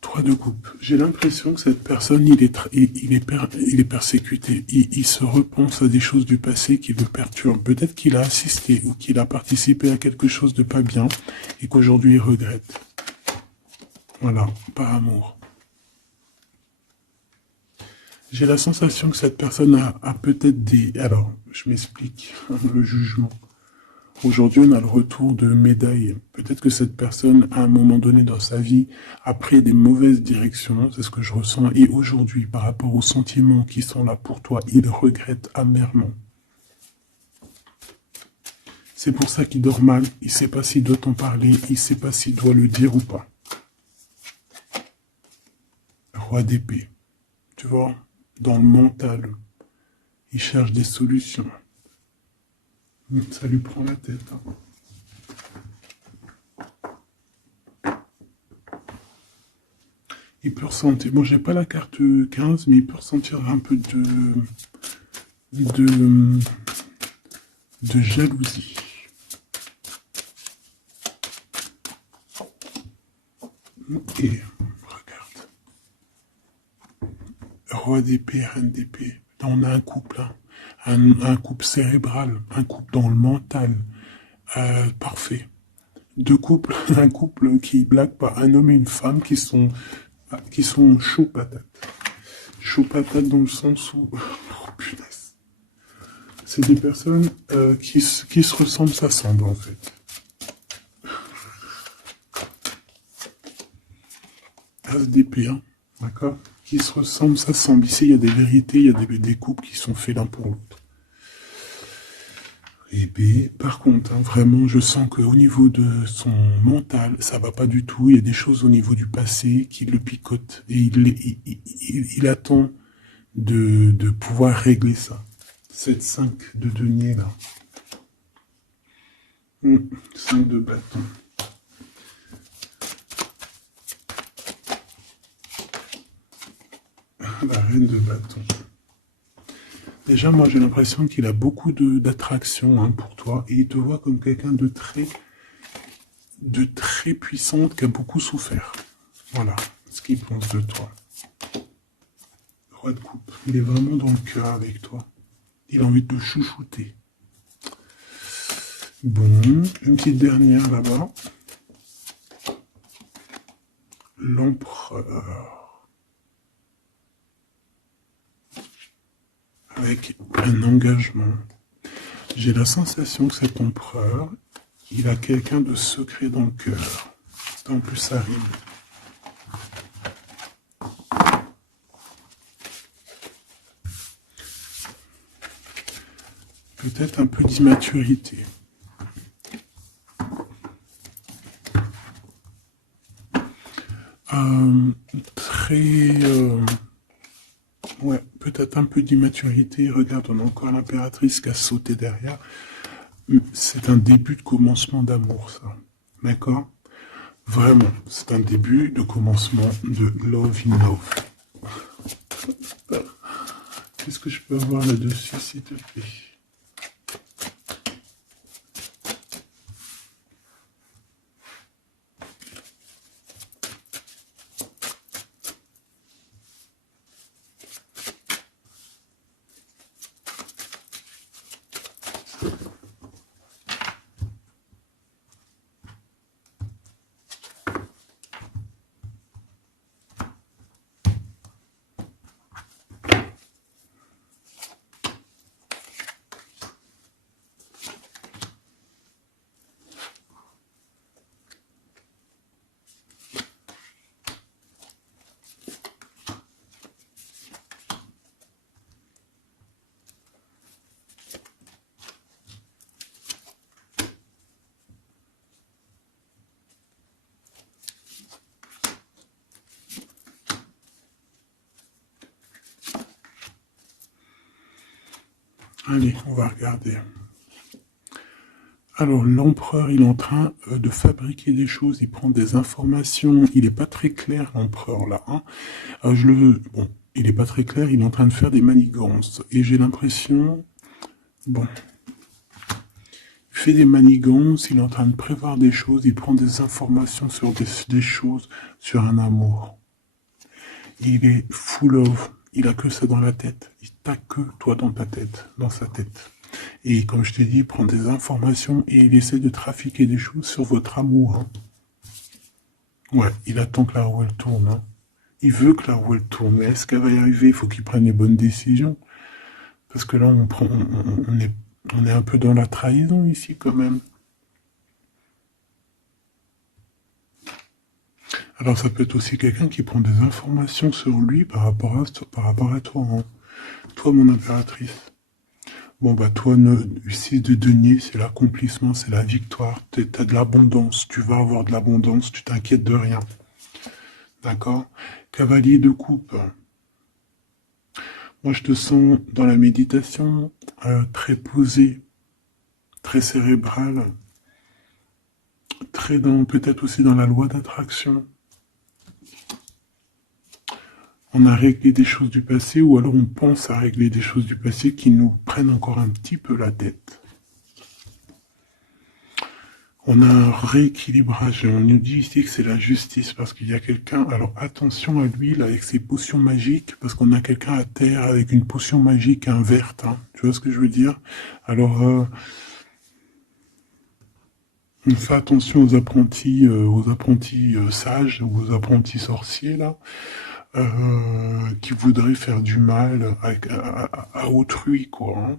3 de coupe. J'ai l'impression que cette personne, il est persécuté. Il se repense à des choses du passé qui le perturbent. Peut-être qu'il a assisté ou qu'il a participé à quelque chose de pas bien et qu'aujourd'hui il regrette. Voilà, par amour. J'ai la sensation que cette personne a peut-être des... Alors, je m'explique, le jugement. Aujourd'hui, on a le retour de médaille. Peut-être que cette personne, à un moment donné dans sa vie, a pris des mauvaises directions, c'est ce que je ressens, et aujourd'hui, par rapport aux sentiments qui sont là pour toi, il regrette amèrement. C'est pour ça qu'il dort mal, il ne sait pas s'il doit t'en parler, il ne sait pas s'il doit le dire ou pas. Roi d'épée, tu vois, dans le mental, il cherche des solutions. Ça lui prend la tête, hein. Il peut ressentir, bon j'ai pas la carte 15, mais il peut ressentir un peu de, de jalousie. Et regarde. Roi d'épée, reine d'épée. On a un couple, hein. Un couple cérébral, un couple dans le mental. Parfait. Deux couples, un couple qui blague pas, un homme et une femme qui sont chauds patates. Chauds patates dans le sens où... Oh punaise. C'est des personnes qui se ressemblent, s'assemblent en fait. As d'épée, hein, d'accord? Qui se ressemblent, s'assemblent. Ici, il y a des vérités, il y a des couples qui sont faits l'un pour l'autre. Et puis, par contre, hein, vraiment, je sens qu'au niveau de son mental, ça va pas du tout. Il y a des choses au niveau du passé qui le picotent. Et il attend de pouvoir régler ça. Cette 5 de denier, là. 5 de bâton. La reine de bâton. Déjà, moi, j'ai l'impression qu'il a beaucoup d'attraction, hein, pour toi. Et il te voit comme quelqu'un de très puissante qui a beaucoup souffert. Voilà ce qu'il pense de toi. Roi de coupe. Il est vraiment dans le cœur avec toi. Il a envie de te chouchouter. Bon, une petite dernière là-bas. L'empereur. Avec un engagement. J'ai la sensation que cet empereur, il a quelqu'un de secret dans le cœur. En plus, ça rime. Peut-être un peu d'immaturité. Ouais, peut-être un peu d'immaturité. Regarde, on a encore l'impératrice qui a sauté derrière. C'est un début de commencement d'amour, ça. D'accord? Vraiment, c'est un début de commencement de love in love. Qu'est-ce que je peux avoir là-dessus, s'il te plaît? Allez, on va regarder. Alors, l'empereur, il est en train de fabriquer des choses, il prend des informations, il n'est pas très clair, l'empereur, là. Hein. Bon, il n'est pas très clair, il est en train de faire des manigances. Et j'ai l'impression... Bon... Il fait des manigances, il est en train de prévoir des choses, il prend des informations sur des choses, sur un amour. Il est full of... Il a que ça dans la tête. Il t'a que toi dans ta tête, dans sa tête. Et comme je t'ai dit, il prend des informations et il essaie de trafiquer des choses sur votre amour. Hein. Ouais, il attend que la roue elle tourne. Hein. Il veut que la roue elle tourne. Mais est-ce qu'elle va y arriver? Il faut qu'il prenne les bonnes décisions. Parce que là, on est un peu dans la trahison ici quand même. Alors ça peut être aussi quelqu'un qui prend des informations sur lui par rapport à toi. Hein. Toi, mon impératrice. Bon, bah toi, 6 de denier, c'est l'accomplissement, c'est la victoire. T'as de l'abondance, tu vas avoir de l'abondance, tu t'inquiètes de rien. D'accord? Cavalier de coupe. Moi, je te sens dans la méditation, très posé, très cérébral, très dans, peut-être aussi dans la loi d'attraction. On a réglé des choses du passé ou alors on pense à régler des choses du passé qui nous prennent encore un petit peu la tête. On a un rééquilibrage et on nous dit ici que c'est la justice parce qu'il y a quelqu'un, alors attention à lui là avec ses potions magiques parce qu'on a quelqu'un à terre avec une potion magique verte, hein. Tu vois ce que je veux dire? Alors on fait attention aux apprentis sages ou aux apprentis sorciers là. Qui voudraient faire du mal à autrui, quoi. Hein.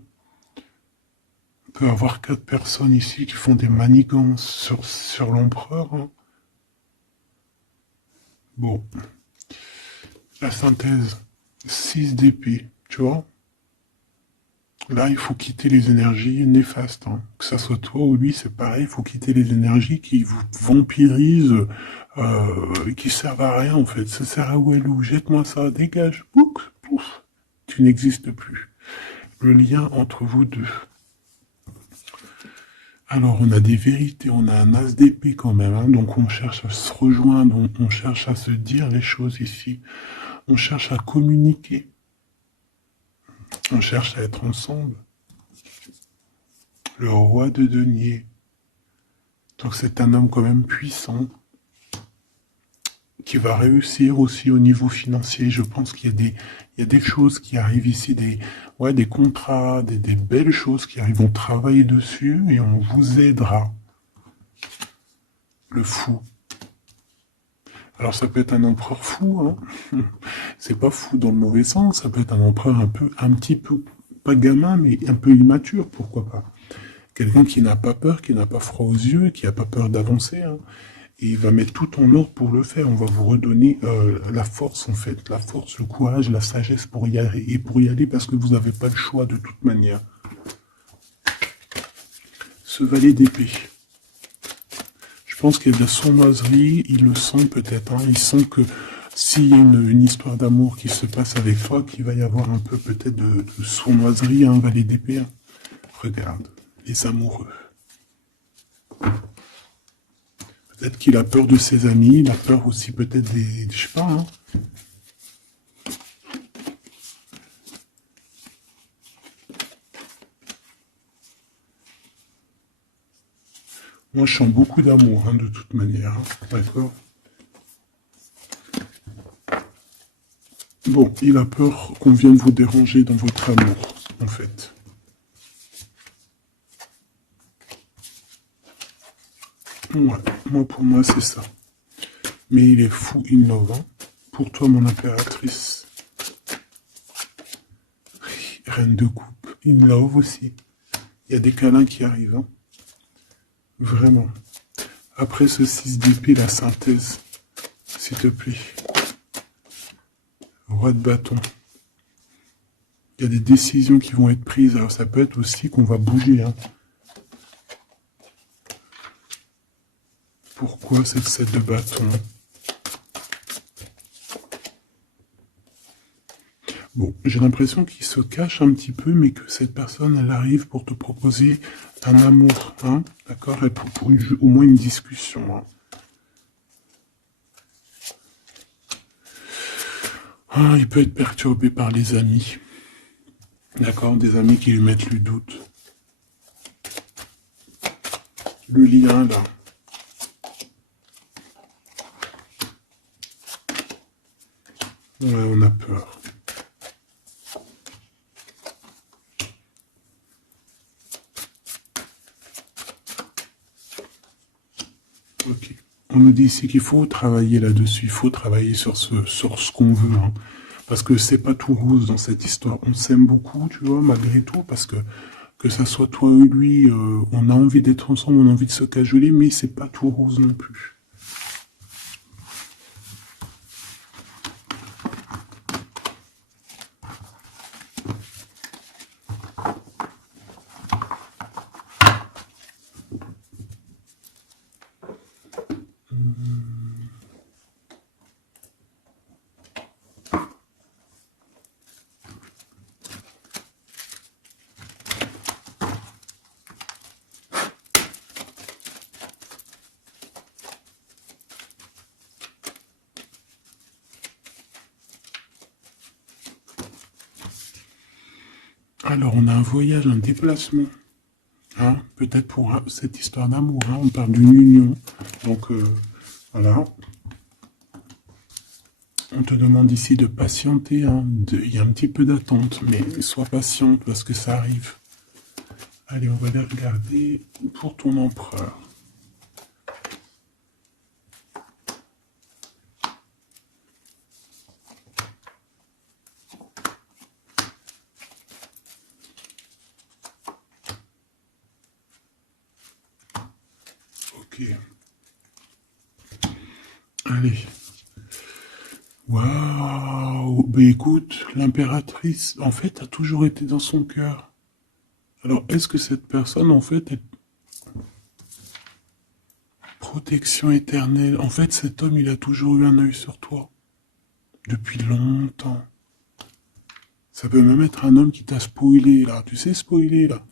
On peut avoir 4 personnes ici qui font des manigances sur l'empereur. Hein. Bon. La synthèse. 6 d'épée, tu vois. Là, il faut quitter les énergies néfastes. Hein. Que ça soit toi ou lui, c'est pareil. Il faut quitter les énergies qui vous vampirisent, qui servent à rien, en fait. Ça sert à Walou. Jette-moi ça, dégage. Pouf, pouf. Tu n'existes plus. Le lien entre vous deux. Alors, on a des vérités, on a un as d'épée quand même. Hein. Donc, on cherche à se rejoindre, on cherche à se dire les choses ici. On cherche à communiquer. On cherche à être ensemble. Le roi de denier. Donc c'est un homme quand même puissant qui va réussir aussi au niveau financier. Je pense qu'il y a des choses qui arrivent ici, des contrats, des belles choses qui arrivent. On travaille dessus et on vous aidera. Le fou. Alors ça peut être un empereur fou, hein. C'est pas fou dans le mauvais sens, ça peut être un empereur un petit peu, pas gamin, mais un peu immature, pourquoi pas. Quelqu'un qui n'a pas peur, qui n'a pas froid aux yeux, qui n'a pas peur d'avancer. Hein. Et il va mettre tout en ordre pour le faire. On va vous redonner la force, en fait. La force, le courage, la sagesse pour y aller. Et pour y aller parce que vous n'avez pas le choix de toute manière. Ce valet d'épée. Je pense qu'il y a de la sournoiserie. Il le sent peut-être. Hein. Il sent que s'il y a une histoire d'amour qui se passe avec toi, qu'il va y avoir un peu peut-être de sournoiserie, un valet d'épée. Hein. Regarde, les amoureux. Peut-être qu'il a peur de ses amis, il a peur aussi peut-être des je sais pas, hein. Moi, je sens beaucoup d'amour, hein, de toute manière, hein. D'accord? Bon, il a peur qu'on vienne vous déranger dans votre amour, en fait. Ouais, moi, pour moi, c'est ça. Mais il est fou, innovant. Pour toi, mon impératrice. Reine de coupe. In love aussi. Il y a des câlins qui arrivent. Hein. Vraiment. Après ce 6 d'épée, la synthèse. S'il te plaît. Roi de bâton. Il y a des décisions qui vont être prises. Alors ça peut être aussi qu'on va bouger. Hein. Pourquoi cette 7 de bâton? Bon, j'ai l'impression qu'il se cache un petit peu, mais que cette personne, elle arrive pour te proposer un amour, hein, d'accord, et pour au moins une discussion. Hein. Ah, il peut être perturbé par les amis, d'accord, des amis qui lui mettent le doute. Le lien, là. Ouais, on a peur. Ok. On nous dit ici qu'il faut travailler là-dessus, il faut travailler sur ce qu'on veut. Hein. Parce que c'est pas tout rose dans cette histoire. On s'aime beaucoup, tu vois, malgré tout, parce que ça soit toi ou lui, on a envie d'être ensemble, on a envie de se cajoler, mais c'est pas tout rose non plus. Alors, on a un voyage, un déplacement. Hein, peut-être pour cette histoire d'amour. Hein, on parle d'une union. Donc, voilà. On te demande ici de patienter. Hein, il y a un petit peu d'attente, mais sois patiente parce que ça arrive. Allez, on va aller regarder pour ton empereur. Ok. Allez. Waouh. Ben écoute, l'impératrice, en fait, a toujours été dans son cœur. Alors, est-ce que cette personne, en fait, est protection éternelle? En fait, cet homme, il a toujours eu un œil sur toi. Depuis longtemps. Ça peut même être un homme qui t'a spoilé, là. Tu sais, spoiler, là.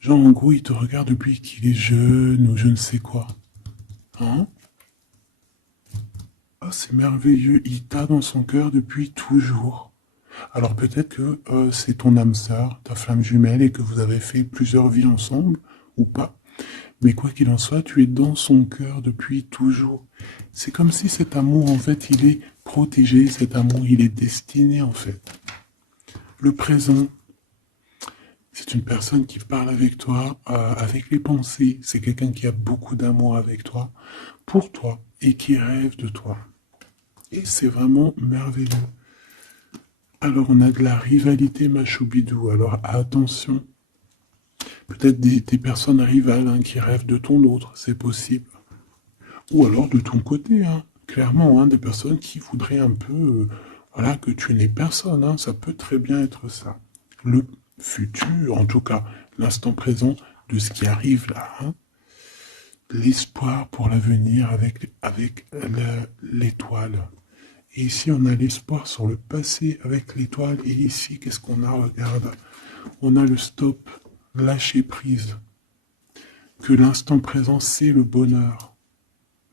Genre, en gros, il te regarde depuis qu'il est jeune ou je ne sais quoi. Hein? Ah, c'est merveilleux. Il t'a dans son cœur depuis toujours. Alors peut-être que c'est ton âme sœur, ta flamme jumelle, et que vous avez fait plusieurs vies ensemble, ou pas. Mais quoi qu'il en soit, tu es dans son cœur depuis toujours. C'est comme si cet amour, en fait, il est protégé, cet amour, il est destiné, en fait. Le présent, c'est une personne qui parle avec toi, avec les pensées. C'est quelqu'un qui a beaucoup d'amour avec toi, pour toi, et qui rêve de toi. Et c'est vraiment merveilleux. Alors on a de la rivalité, ma choubidou. Alors attention, Peut-être des personnes rivales hein, qui rêvent de ton autre, c'est possible. Ou alors de ton côté, hein, clairement, hein, des personnes qui voudraient un peu voilà, que tu n'aies personne. Hein, ça peut très bien être ça. Le futur, en tout cas, l'instant présent de ce qui arrive là. Hein, l'espoir pour l'avenir avec l'étoile. Et ici, on a l'espoir sur le passé avec l'étoile. Et ici, qu'est-ce qu'on a? Regarde. On a le stop, lâcher prise. Que l'instant présent, c'est le bonheur.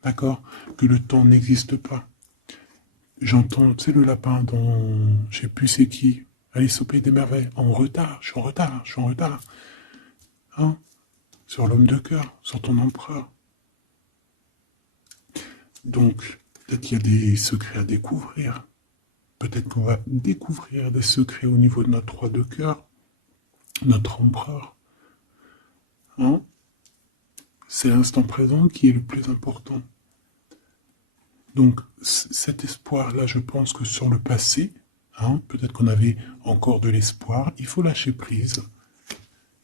D'accord? Que le temps n'existe pas. J'entends, tu sais, le lapin dans, je sais plus c'est qui, Alice au Pays des Merveilles. En retard, je suis en retard, je suis en retard. Hein? Sur l'homme de cœur, sur ton empereur. Donc, peut-être qu'il y a des secrets à découvrir. Peut-être qu'on va découvrir des secrets au niveau de notre roi de cœur, notre empereur. Hein? C'est l'instant présent qui est le plus important. Donc, cet espoir-là, je pense que sur le passé, hein, peut-être qu'on avait encore de l'espoir, il faut lâcher prise.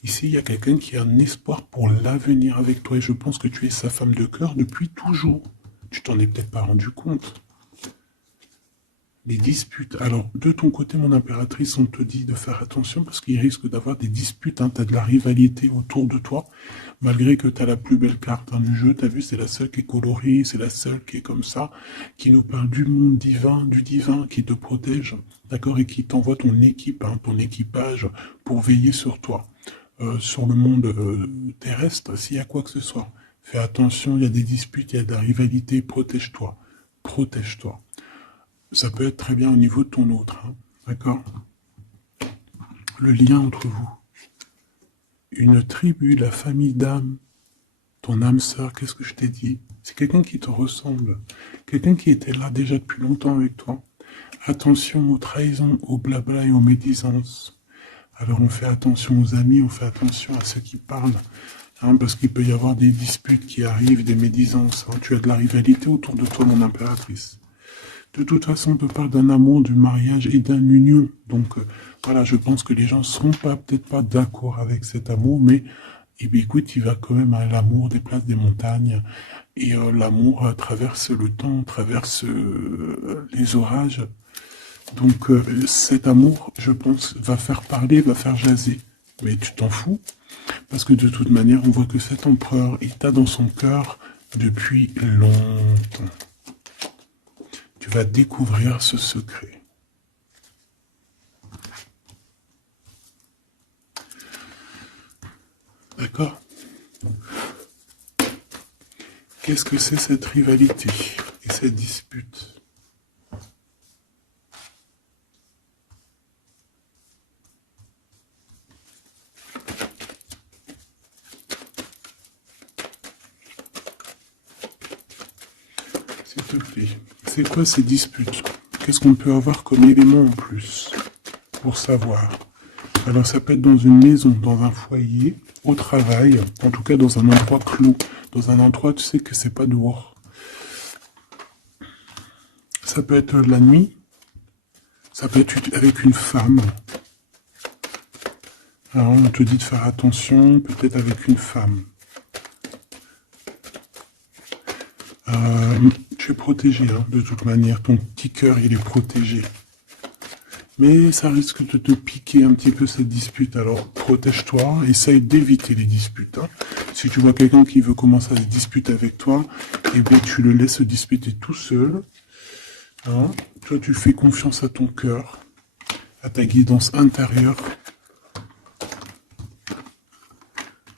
Ici, il y a quelqu'un qui a un espoir pour l'avenir avec toi, et je pense que tu es sa femme de cœur depuis toujours. Tu t'en es peut-être pas rendu compte. Les disputes. Alors, de ton côté, mon impératrice, on te dit de faire attention parce qu'il risque d'avoir des disputes. Hein. Tu as de la rivalité autour de toi, malgré que tu as la plus belle carte du jeu. Tu as vu, c'est la seule qui est colorée, c'est la seule qui est comme ça, qui nous parle du monde divin, du divin qui te protège, d'accord, et qui t'envoie ton équipe, hein, ton équipage pour veiller sur toi, sur le monde terrestre, s'il y a quoi que ce soit. Fais attention, il y a des disputes, il y a de la rivalité, protège-toi, protège-toi. Ça peut être très bien au niveau de ton autre, hein, d'accord? Le lien entre vous. Une tribu, la famille d'âme, ton âme sœur, qu'est-ce que je t'ai dit? C'est quelqu'un qui te ressemble, quelqu'un qui était là déjà depuis longtemps avec toi. Attention aux trahisons, aux blabla et aux médisances. Alors on fait attention aux amis, on fait attention à ceux qui parlent, hein, parce qu'il peut y avoir des disputes qui arrivent, des médisances. Hein. Tu as de la rivalité autour de toi, mon impératrice. De toute façon, on te parle d'un amour, du mariage et d'une union. Donc, voilà, je pense que les gens ne seront peut-être pas d'accord avec cet amour, mais eh bien, écoute, il va quand même à l'amour des places des montagnes. Et l'amour traverse le temps, traverse les orages. Donc, cet amour, je pense, va faire parler, va faire jaser. Mais tu t'en fous, parce que de toute manière, on voit que cet empereur, il t'a dans son cœur depuis longtemps. Tu vas découvrir ce secret. D'accord? Qu'est-ce que c'est cette rivalité et cette dispute? S'il te plaît. C'est quoi ces disputes? Qu'est-ce qu'on peut avoir comme élément en plus pour savoir? Alors ça peut être dans une maison, dans un foyer, au travail, en tout cas dans un endroit clos, dans un endroit tu sais que c'est pas dehors. Ça peut être la nuit, ça peut être avec une femme. Alors on te dit de faire attention, peut-être avec une femme. Tu es protégé, hein, de toute manière. Ton petit cœur, il est protégé. Mais ça risque de te piquer un petit peu cette dispute. Alors, protège-toi, essaye d'éviter les disputes. Hein. Si tu vois quelqu'un qui veut commencer à se disputer avec toi, eh bien, tu le laisses se disputer tout seul. Hein. Toi, tu fais confiance à ton cœur, à ta guidance intérieure.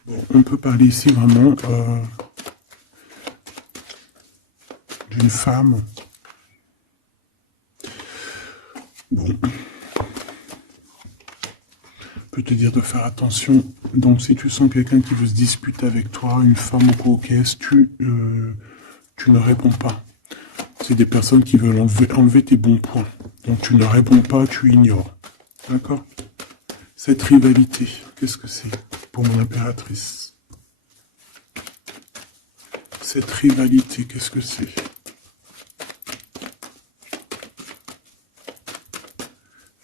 Bon, on peut parler ici vraiment d'une femme. Bon. Peut te dire de faire attention. Donc, si tu sens quelqu'un qui veut se disputer avec toi, une femme ou coquesse, tu ne réponds pas. C'est des personnes qui veulent enlever tes bons points. Donc, tu ne réponds pas, tu ignores. D'accord? Cette rivalité, qu'est-ce que c'est pour mon impératrice? Cette rivalité, qu'est-ce que c'est?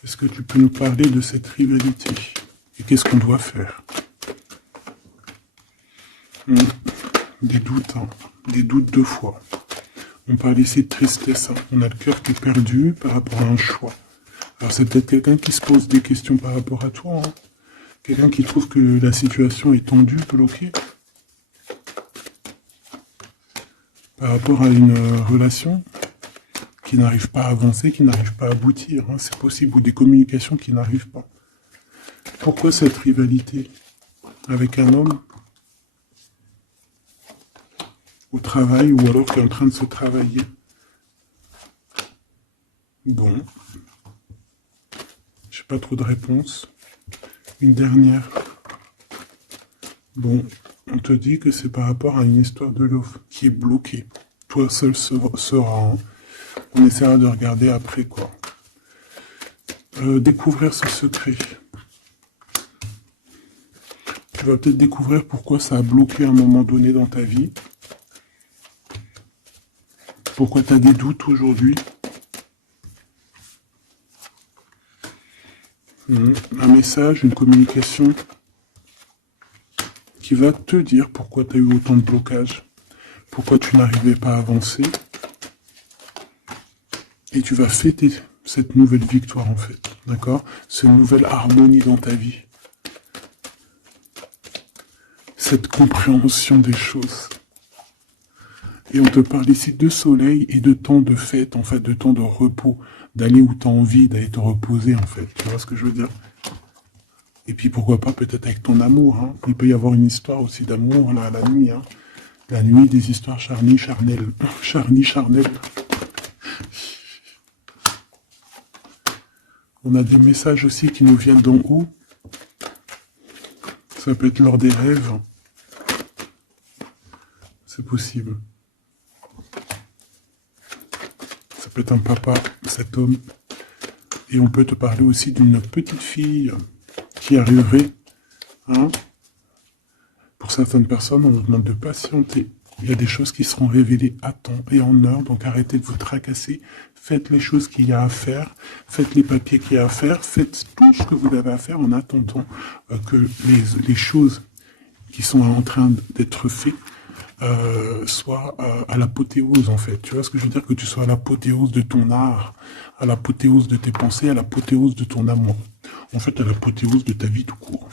Est-ce que tu peux nous parler de cette rivalité? Et qu'est-ce qu'on doit faire? Des doutes, hein. Des doutes 2 fois. On parle ici de tristesse, hein. On a le cœur qui est perdu par rapport à un choix. Alors c'est peut-être quelqu'un qui se pose des questions par rapport à toi, hein. Quelqu'un qui trouve que la situation est tendue, bloquée. Par rapport à une relation qui n'arrive pas à avancer, qui n'arrive pas à aboutir, hein. C'est possible, ou des communications qui n'arrivent pas. Pourquoi cette rivalité avec un homme au travail ou alors qui est en train de se travailler? Bon. J'ai pas trop de réponses. Une dernière. Bon, on te dit que c'est par rapport à une histoire de love qui est bloquée. Toi seul sera. Hein. On essaiera de regarder après quoi. Découvrir ce secret. Tu vas peut-être découvrir pourquoi ça a bloqué à un moment donné dans ta vie. Pourquoi tu as des doutes aujourd'hui. Un message, une communication qui va te dire pourquoi tu as eu autant de blocages, pourquoi tu n'arrivais pas à avancer. Et tu vas fêter cette nouvelle victoire en fait, d'accord? Cette nouvelle harmonie dans ta vie. Cette compréhension des choses. Et on te parle ici de soleil et de temps de fête, en fait, de temps de repos, d'aller où tu as envie, d'aller te reposer, en fait. Tu vois ce que je veux dire? Et puis pourquoi pas peut-être avec ton amour, hein. Il peut y avoir une histoire aussi d'amour, là, la nuit, hein. La nuit, des histoires charnelles. On a des messages aussi qui nous viennent d'en haut. Ça peut être lors des rêves. C'est possible. Ça peut être un papa, cet homme. Et on peut te parler aussi d'une petite fille qui arriverait. Hein. Pour certaines personnes, on vous demande de patienter. Il y a des choses qui seront révélées à temps et en heure, donc arrêtez de vous tracasser. Faites les choses qu'il y a à faire, faites les papiers qu'il y a à faire, faites tout ce que vous avez à faire en attendant que les choses qui sont en train d'être faites soient à l'apothéose en fait. Tu vois ce que je veux dire? Que tu sois à l'apothéose de ton art, à l'apothéose de tes pensées, à l'apothéose de ton amour. En fait, à l'apothéose de ta vie tout court.